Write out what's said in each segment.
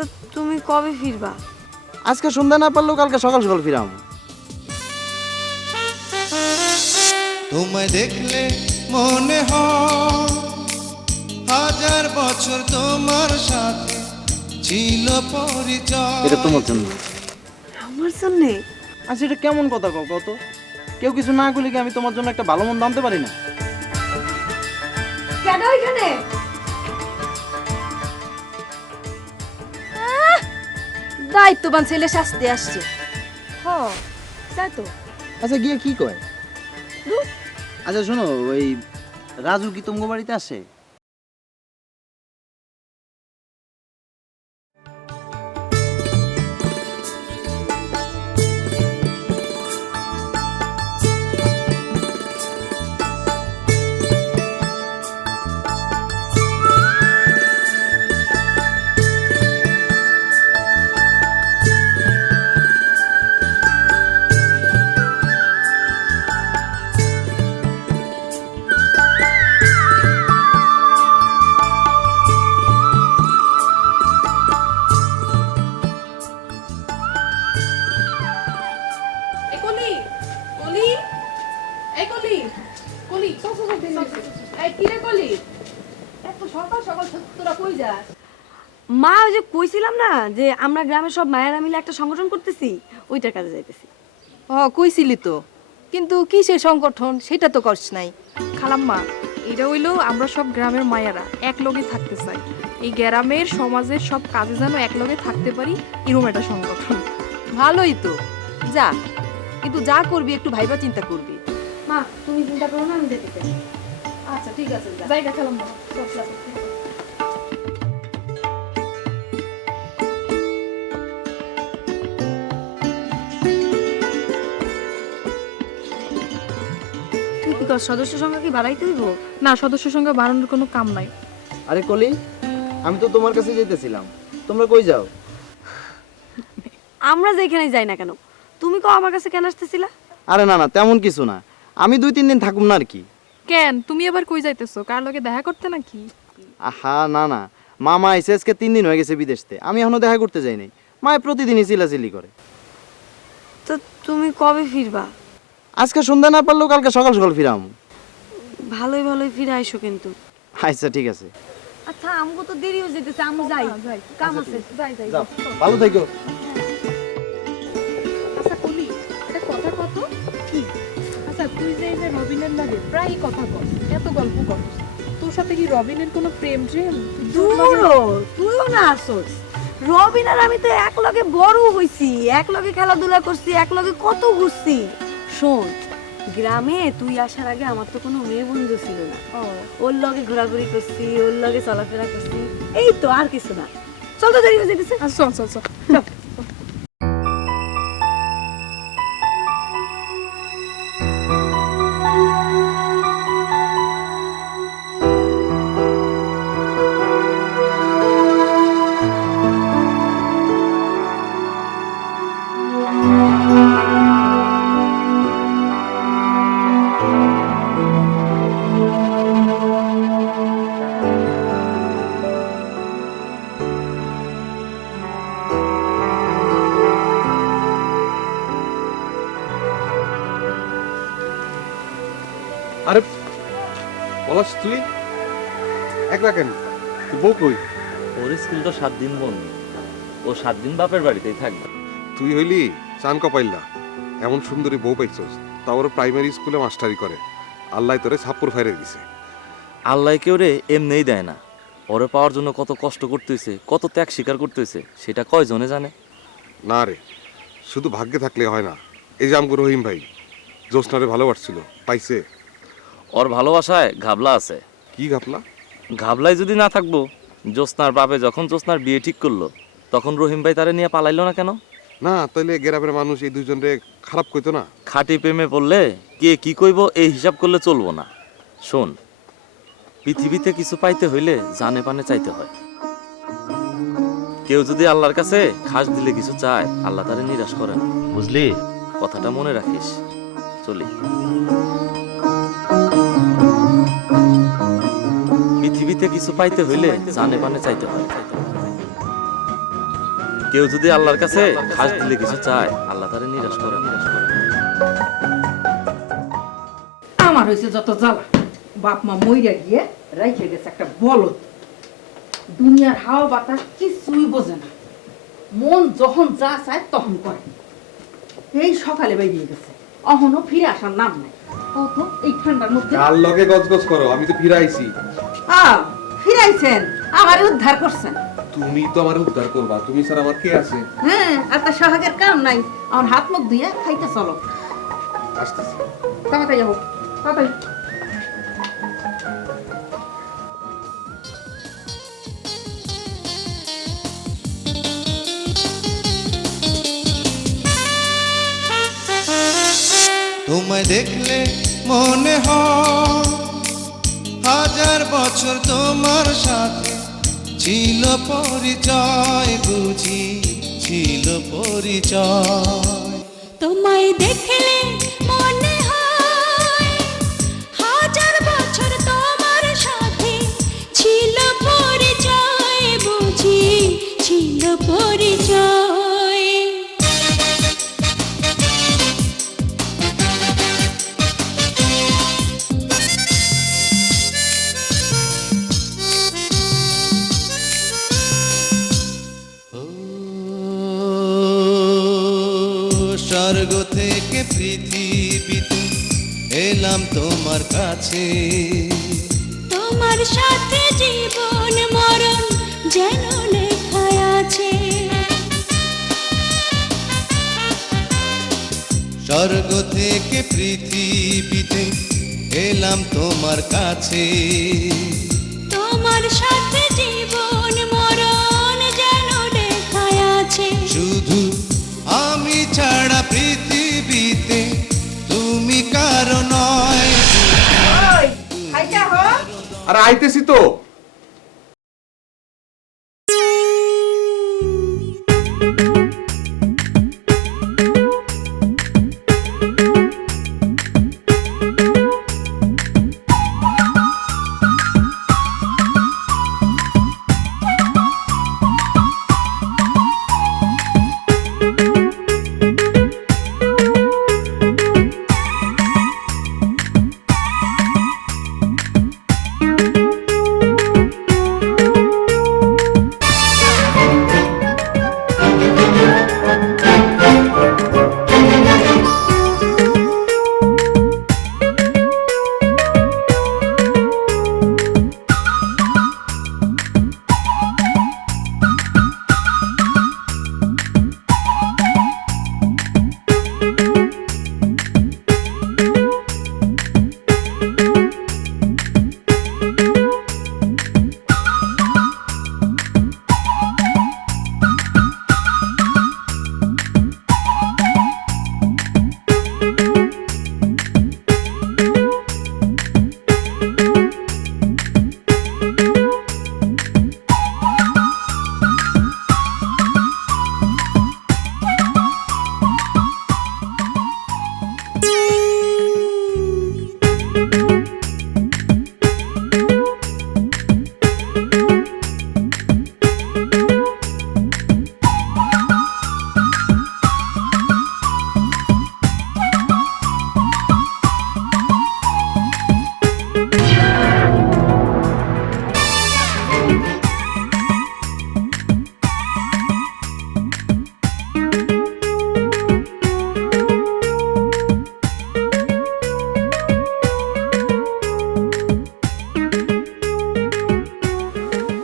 তো তুমি কবে ফিরবা? আজকে সন্ধ্যা না পারলেও কালকে সকাল সকাল ফিরাম। তোমায় দেখলে মনে হয় হাজার বছর তোমার সাথে ছিল পরিচয়। এটা তোমার জন্য। আমার সামনে? আচ্ছা, এটা কেমন কথা কত? কেউ কিছু না করলে কি আমি তোমার জন্য একটা ভালো মন্দ আনতে পারি না? কেন এখানে? দায়িত্ববান ছেলে শাস্তি আসছে। তাই তো। আচ্ছা, গিয়ে কি কয়? আচ্ছা শোনো, ওই রাজু কি তোমার বাড়িতে আসে? মা, ওই যে কইছিলাম না যে আমরা গ্রামের সব মায়েরা মিলে একটা সংগঠন করতেছি, ওইটার কাজে যাইতেছি। কইছিলি তো, কিন্তু কিসের সংগঠন সেটা তো করছ নাই। খালাম্মা, এটা হইলো আমরা সব গ্রামের মায়েরা এক লগে থাকতে চাই, এই গ্রামের সমাজের সব কাজে যেন এক লগে থাকতে পারি, এরকম একটা সংগঠন। ভালোই তো, যা, কিন্তু যা করবি একটু ভাইবা চিন্তা করবি। মা, তুমি চিন্তা করো না, আমি যেতে চাই। আচ্ছা ঠিক আছে, যা। জায়গা খালাম্মা। তুই কি কর, সদস্য সংখ্যা কি বাড়াইতে হইব? না, সদস্য সংখ্যা বাড়ানোর কোনো কাম নাই। আরে কলি, আমি তো তোমার কাছে যেতেছিলাম, তোমরা কই যাও? আমরা যেখানে যাই না কেন, তুমি কো আমার কাছে কেন আসতেছিলা? আরে না না, তেমন কিছু না, আমি 2-3 দিন থাকুম না আর কি। কেন, তুমি আবার কই যাইতেছো? কার লগে দেখা করতে নাকি? আহা না না, মামা আইসে আজকে 3 দিন হয়ে গেছে বিদেশতে, আমি এখনো দেখা করতে যাই নাই। মায়ে প্রতিদিনই চিলাচিলি করে। তো তুমি কবে ফিরবা? আজকে সন্ধ্যা না পারলেও কালকে সকাল সকাল ফিরাম। ভালোই ভালোই ফিরে আইসো কিন্তু। আচ্ছা ঠিক আছে। আচ্ছা, আমগো তো দেরি হয়ে যেতেছে, আমি যাই, কাম আছে। যাই যাই। যাও, ভালো থেকো। আচ্ছা কলি, এটা কথা কত কি? আচ্ছা, তুই যে এই যে রবিনের লাগে প্রায়ই কথা কর, এত গল্প কর, তোর সাথে কি রবিনের কোনো প্রেম প্রেম? দূর হ, তুইও না আসোস। রবিন আর আমি তো এক লগে বড় হইছি, এক লগে খেলাধুলা করছি, এক লগে কত ঘুরছি। শোন, গ্রামে তুই আসার আগে আমার তো কোনো মেয়ে বন্ধু ছিল না। ওর লগে ঘোরাঘুরি করছি, ওর লগে চলাফেরা করছি, এই তো, আর কিছু না। চল তো, দেরি হয়ে যেতেছে। চল চল চল। আরে পলাশ, তুই একলা কেন? তুই বউ কই? ওর স্কুল তো 7 দিন বন্ধ, ও 7 দিন বাপের বাড়িতেই থাকবে। তুই হইলি চান কপাইল্লা, এমন সুন্দরী বউ পাইছস, তা ওর প্রাইমারি স্কুলে মাস্টারি করে। আল্লাহ তোরে ছাপ্পর ফাইরে দিছে। আল্লাহ কেউ রে এমনিই দেয় না, ওরে পাওয়ার জন্য কত কষ্ট করতেছে, কত ত্যাগ স্বীকার করতেছে, সেটা কয়জনে জানে? না রে, শুধু ভাগ্যে থাকলে হয় না। এই যে আমগো রহিম ভাই জ্যোৎস্নারে ভালোবাসছিল, পাইছে। ওর ভালোবাসায় ঘাবলা আছে। কি ঘাপলা? ঘাবলায় যদি না থাকবো, জ্যোৎস্নার বাপে যখন জ্যোৎস্নার বিয়ে ঠিক করলো, তখন রহিম ভাই তারে নিয়ে পালাইলো না কেন? না, তাইলে গ্রামের মানুষ এই দুইজনরে খারাপ কইতো না? খাঁটি প্রেমে পড়লে কে কি কইব এই হিসাব করলে চলবো না। শোন, পৃথিবীতে কিছু পাইতে হইলে জানে পানে চাইতে হয়। কেউ যদি আল্লাহর কাছে খাস দিলে কিছু চায়, আল্লাহ তারে নিরাশ করে না, বুঝলি? কথাটা মনে রাখিস। চলি। পৃথিবীতে কিছু পাইতে হইলে জানে পানে চাইতে হয়। কেউ যদি আল্লাহর কাছে খাস দিলে কিছু চায়, আল্লাহ তারে নিরাশ করে না। আমার হয়েছে যত জ্বালা, বাপ মা মইরা গিয়ে রাইখে গেছে একটা বলদ। দুনিয়ার হাওয়া বাতাস কিছুই বোঝে না, মন যখন যা চায় তখন করে। এই সকালে বেরিয়ে গেছে, অহনো ফিরে আসার নাম নাই। কত এই ঠান্ডার মধ্যে কার লগে গজগজ করো, আমি তো ফিরাইছি। ফিরাইছেন, আমারে উদ্ধার করছেন। তুমি তো আমার উদ্ধার করবা, তুমি স্যার আমার কে আছে? হ্যাঁ, আর তার সাহায্যের কাম নাই। আমার হাত মুখ ধুয়ে খাইতে চলো। আসতেছি। তাড়াতাড়ি যাবো, তাড়াতাড়ি। তোমায় দেখলে মনে হয় হাজার বছর তোমার সাথে ছিল পরিচয়, বুঝি ছিল পরিচয়। তোমায় দেখলে মনে হয় হাজার বছর তোমার সাথে ছিল পরিচয়, বুঝি ছিল পরিচয়। ও স্বর্গ থেকে পৃথিবীতে এলাম তোমার কাছে, তোমার সাথে জীবন মরণ যেন লেখা আছে। স্বর্গ থেকে পৃথিবীতে এলাম তোমার কাছে, তোমার সাথে জীবন মরণ যেন লেখা আছে। শুধু আমি ছাড়া পৃথিবীতে তুমি কারো নয়। আরে আইতেছি তো।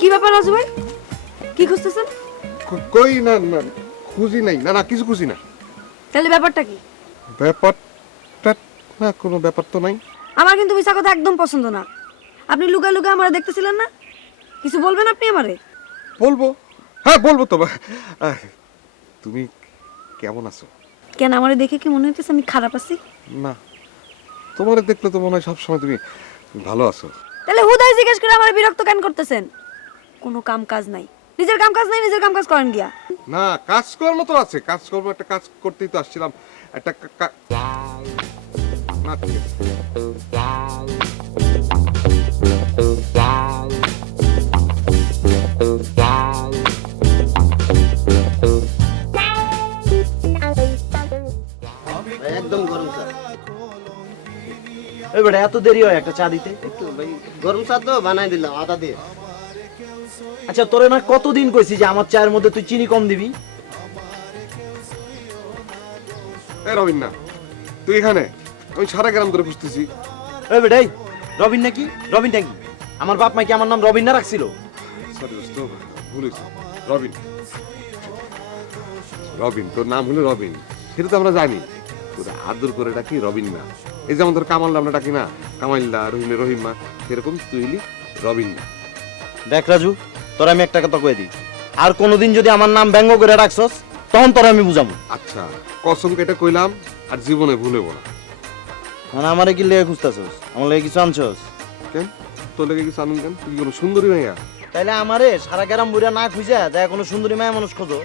কি ব্যাপার রাজু ভাই, কি খুঁজতেছেন? কই না না, খুঁজি নাই। না না, কিছু খুঁজি না। তাহলে ব্যাপারটা কি? ব্যাপারটা না, কোনো ব্যাপার তো নাই। আমার কিন্তু মিছা কথা একদম পছন্দ না। আপনি লুকা লুকা আমারে দেখতেছিলেন না? কিছু বলবেন আপনি আমারে? বলবো, হ্যাঁ বলবো তো। তুমি কেমন আছো? কেন আমারে দেখে কি মনে হইতেছে আমি খারাপ আছি? না, তোমার দেখলে তো মনে হয় সবসময় তুমি ভালো আছো। তাহলে হুদাই জিজ্ঞেস করে আমার বিরক্ত কেন করতেছেন? কোনো কাম কাজ নাই, নিজের কাম কাজ নাই, নিজের কাম কাজ করেন গিয়া। না, কাজকর্ম তো আছে, কাজকর্ম একটা কাজ করতেই তো আসছিলাম। একটা না, ঠিক আছে। বেটা এত দেরি হয় একটা চা দিতে? একটু ভাই গরম চা তো বানাই দিলাম আদা দিয়ে। আচ্ছা তোরে না কতদিন কইছি যে আমার চায়ের মধ্যে তুই চিনি কম দিবি? এ রবিন না, তুই এখানে? আমি সারা গ্রাম ধরে খুঁজতেছি। এই বেটাই, রবিন নাকি? রবিন নাকি? আমার বাপ মা কি আমার নাম রবিন না রাখছিল? সরি দোস্ত, ভুল হয়েছে। রবিন, রবিন তোর নাম হলো রবিন, সেটা তো আমরা জানি। তোর আদর করে ডাকি রবিন না। এই যেমন তোর কামাল নামটা ডাকি না, কামাইল্লা, রহিমে রহিমা, সেরকম তুই হলি রবিন না। দেখ রাজু, তোর আমি একটা কথা কয়ে দিই, আর কোনোদিন যদি আমার নাম ব্যঙ্গ করে রাখছস তখন তোর আমি বুঝাবো। আচ্ছা, কসম কেটে কইলাম আর জীবনে ভুলেব না। মানে আমারে কি লেগে খুঁজতেছস? আমার লেগে কিছু আনছস? কেন তোর লেগে কিছু আনুন কেন? তুই কি কোনো সুন্দরী মাইয়া? তাইলে আমারে সারা গ্রাম বুড়া না খুঁজা যায় কোনো সুন্দরী মায়া মানুষ খোঁজো।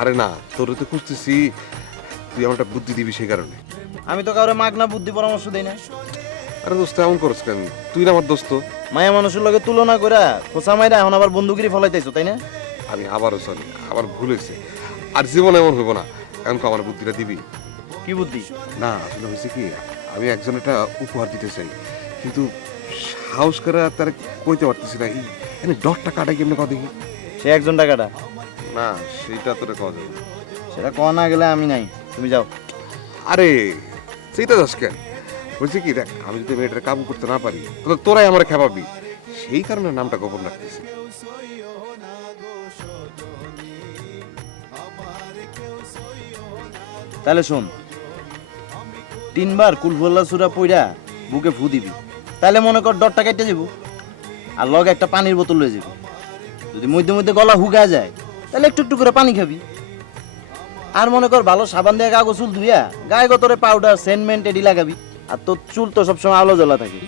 আরে না, তোর তো খুঁজতেছি, তুই আমারটা বুদ্ধি দিবি সেই কারণে। আমি তো কাউরে মাগনা বুদ্ধি পরামর্শ দেই না। আরে দোস্ত এমন করছ কেন? তুই না আমার দোস্ত। মায়া মানুষের লগে তুলনা করে খোঁচা মাইরা এখন আবার বন্দুকিরি ফলাইতেছো, তাই না? আমি আবারও চলি, আবার ভুল হয়েছে, আর জীবন এমন হইব না। এখন তো আমার বুদ্ধিটা দিবি। কি বুদ্ধি? না আসলে হয়েছে কি, আমি একজন একটা উপহার দিতে চাই, কিন্তু সাহস করে তার কইতে পারতেছি না। এই ডটটা কাটাই কেমনে কত দেখি? সে একজন টাকাটা না সেইটা তোরা কওয়া যাবে। সেটা কওয়া না গেলে আমি নাই, তুমি যাও। আরে সেইটা যাস কেন? বলছি কি দেখ, আমি যদি মেয়েটার কাবু করতে না পারি তাহলে তোরাই আমার খেপাবি, সেই কারণে নামটা গোপন রাখতেছি। তাহলে শোন, 3 বার কুলফুল্লা সুরা পইরা বুকে ফু দিবি, তাহলে মনে কর ডরটা কেটে যাব, আর লগে একটা পানির বোতল লয়ে যাবি। যদি মধ্যে মধ্যে গলা হুগা যায় তাহলে একটু একটু করে পানি খাবি। আর মনে কর ভালো সাবান দিয়ে কাগজ চুল ধুইয়া গায়ে গতরে পাউডার সেন্টমেন্ট এডি লাগাবি। আর তোর চুল তো সবসময় আলো জ্বলা থাকে,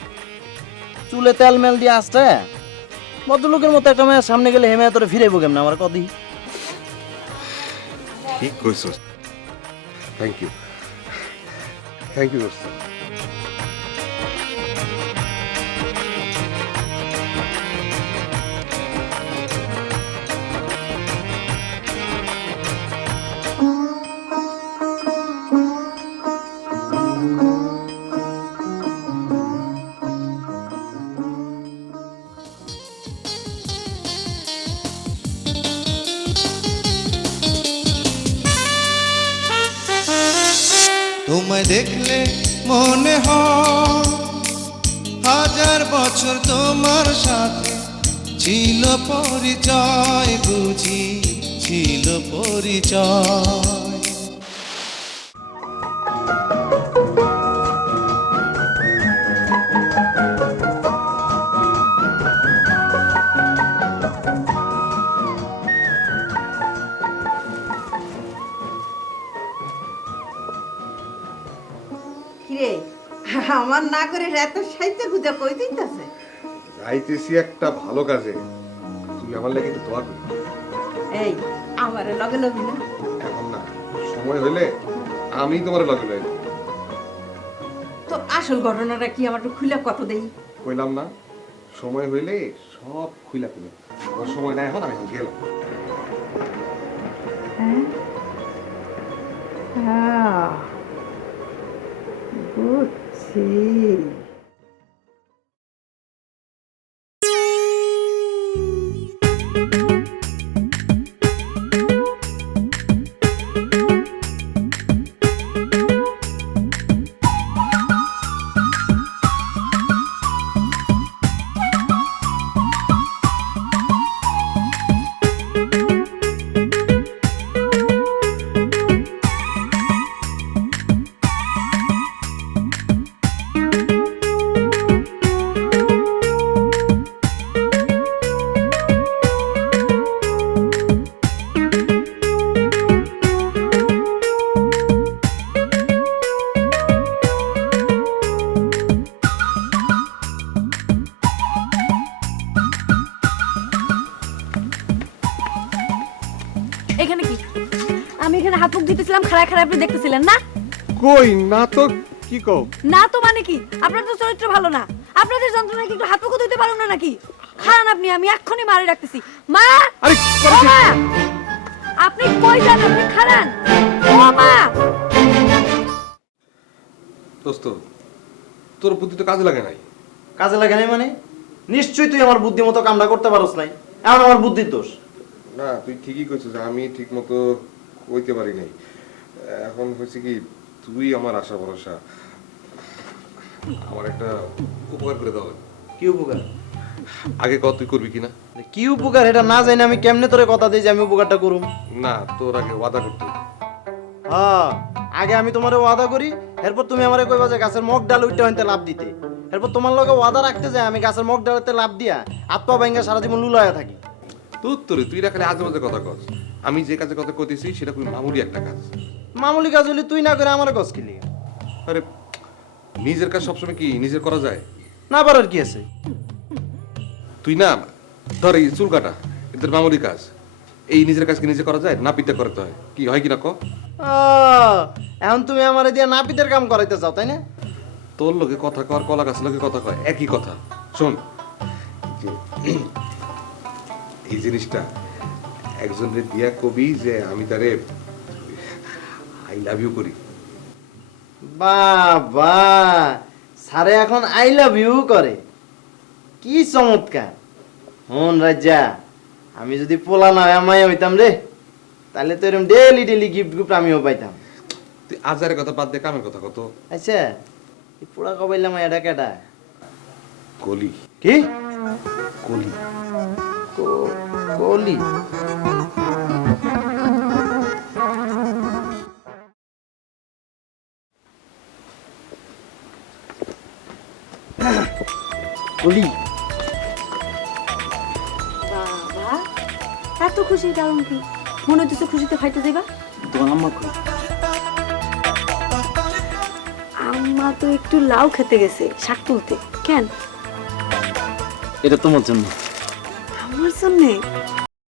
চুলে তেল মেল দিয়ে আসতে ভদ্রলোকের মতো একটা মেয়ের সামনে গেলে হেমে তোরে ফিরাইবো কেমন আমার কদি? ঠিক কইছস, থ্যাংক ইউ, থ্যাংক ইউ দোস্ত। তোমায় দেখলে মনে হয় 1000 বছর তোমার সাথে ছিল পরিচয়, বুঝি ছিল পরিচয়। কিরে, আমার না করে এত সাহিত্য খুঁজে কই দিতেছে? যাইতেছি একটা ভালো কাজে, তুই আমার লাগে একটু দোয়া করি। এই আমার লগে লবি না? এখন না, সময় হইলে আমি তোমার লগে লই। তো আসল ঘটনাটা কি আমার একটু খুলে কত দেই? কইলাম না, সময় হইলে সব খুইলা খুলে। আমার সময় নাই এখন, আমি এখন গেলাম। বুঝছি। এখানে কি? আমি এখানে হাত মুখ দিতেছিলাম, খাড়া খাড়া আপনি দেখতেছিলেন না? কই না তো, কি কও? না তো মানে কি? আপনার তো চরিত্র ভালো না, আপনাদের যন্ত্রণা কি একটু হাত মুখ দিতে পারুন না নাকি? খারান আপনি, আমি এক্ষুনি মারে রাখতেছি। মা! আরে ও মা! আপনি কই যান? আপনি খারান। ও মা! দোস্ত, তোর বুদ্ধি তো কাজে লাগে নাই। কাজে লাগে নাই মানে? নিশ্চয়ই তুই আমার বুদ্ধি মতো কামটা করতে পারস নাই, এখন আমার বুদ্ধির দোষ। না, তুই ঠিকই কইছিস, আমি ঠিক মতো কইতে পারি নাই। এখন হয়েছে কি, তুই আমার আশা ভরসা, আমার একটা উপকার করে দাও। কি উপকার? আগে কত তুই করবি কিনা? কি উপকার এটা না জানি আমি কেমনে তোরে কথা দিই যে আমি উপকারটা করুম? না, তোর আগে ওয়াদা করতে। হ্যাঁ, আগে আমি তোমারে ওয়াদা করি, এরপর তুমি আমারে কইবা যে গাছের মগ ডাল উইটা হইতে লাভ দিতে। এরপর তোমার লগে ওয়াদা রাখতে যায় আমি গাছের মগ ডালতে লাভ দিয়া আত্মা ভাঙ্গা সারা জীবন লুলায়া থাকি। তুই না খালি আজে বাজে কথা কস। আমি যে কাজে কথা কইতেছি সেটা খুবই মামুলি একটা কাজ। মামুলি কাজ হইলে তুই না করে আমার গছ কিলি? আরে নিজের কাজ সবসময় কি নিজের করা যায়? না পারার কি আছে? তুই না ধর এই চুল কাটা, এদের মামুলি কাজ। এই নিজের কাজ কি নিজে করা যায়? না পিতে করতে হয়, কি হয় কিনা ক? এখন তুমি আমারে দিয়া নাপিতের কাম করাইতে চাও তাই না? তোর লোকে কথা কর, কলা গাছ লোকে কথা কয়, একই কথা। শোন, এই জিনিসটা একজনের দিয়া কবি যে আমি তারে আই লাভ ইউ করি। বাবা, সারে এখন আই লাভ ইউ করে, কি চমৎকার! হন রাজা, আমি যদি পোলা না আমায় হইতাম রে, তাহলে তো এরকম ডেলি ডেলি গিফট আমিও পাইতাম। তুই আজারের কথা বাদ দে, কামের কথা কত। আচ্ছা, এই পোড়া কবাইলাম এটা কেডা? কলি। কি কলি? কলি? কলি? বাবা, এত খুশির কারণ কি? মনে হচ্ছে খুশিতে খাইতে যাইবা? তোমার আম্মা কই? আম্মা তো একটু লাউ খেতে গেছে, শাক তুলতে। কেন? এটা তোমার জন্য। আমার জন্যে?